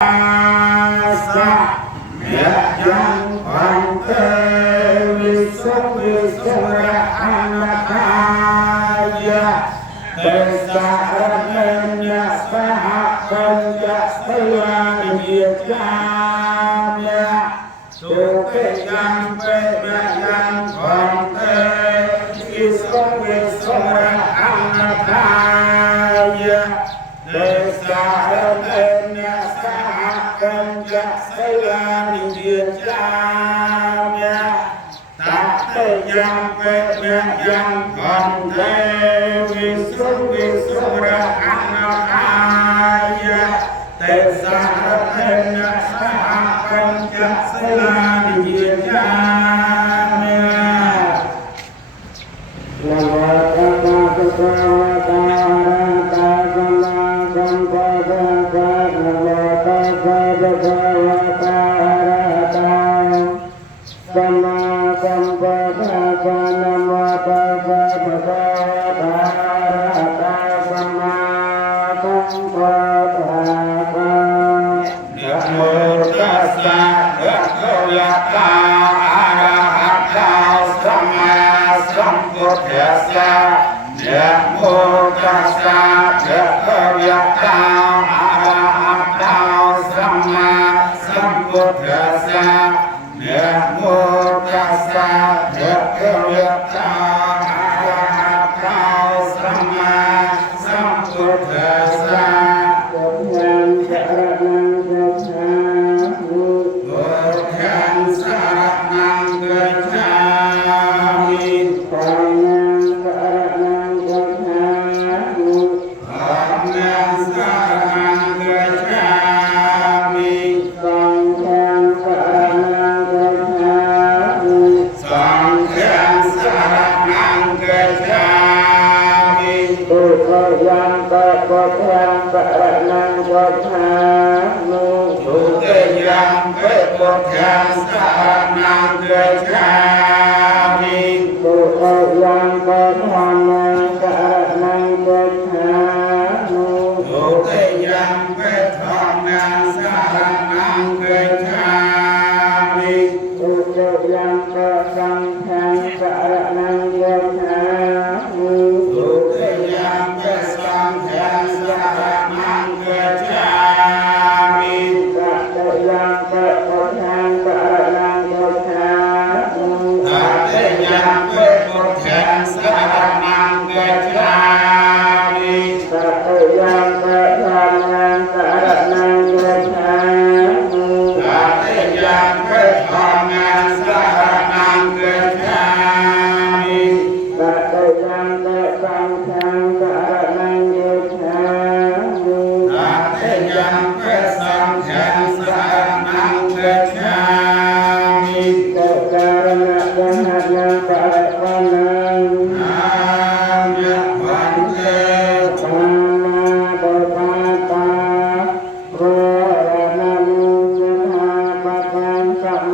sa mẹ yang hoàng tê vi sung ra anakaya tê sa râm nha sa hạ phân ya sa la địa cha mẹ tu kê yang phê mẹ yang hoàng tê vi sung ra anakaya tê sa râm nha sa hạ phân ya sa la địa cha mẹ ta tê yang phê mẹ yang hoàng tê vi sung ra anakaya tê sa râm nha sa hạ phân ya sa la địa cha mẹ. Sang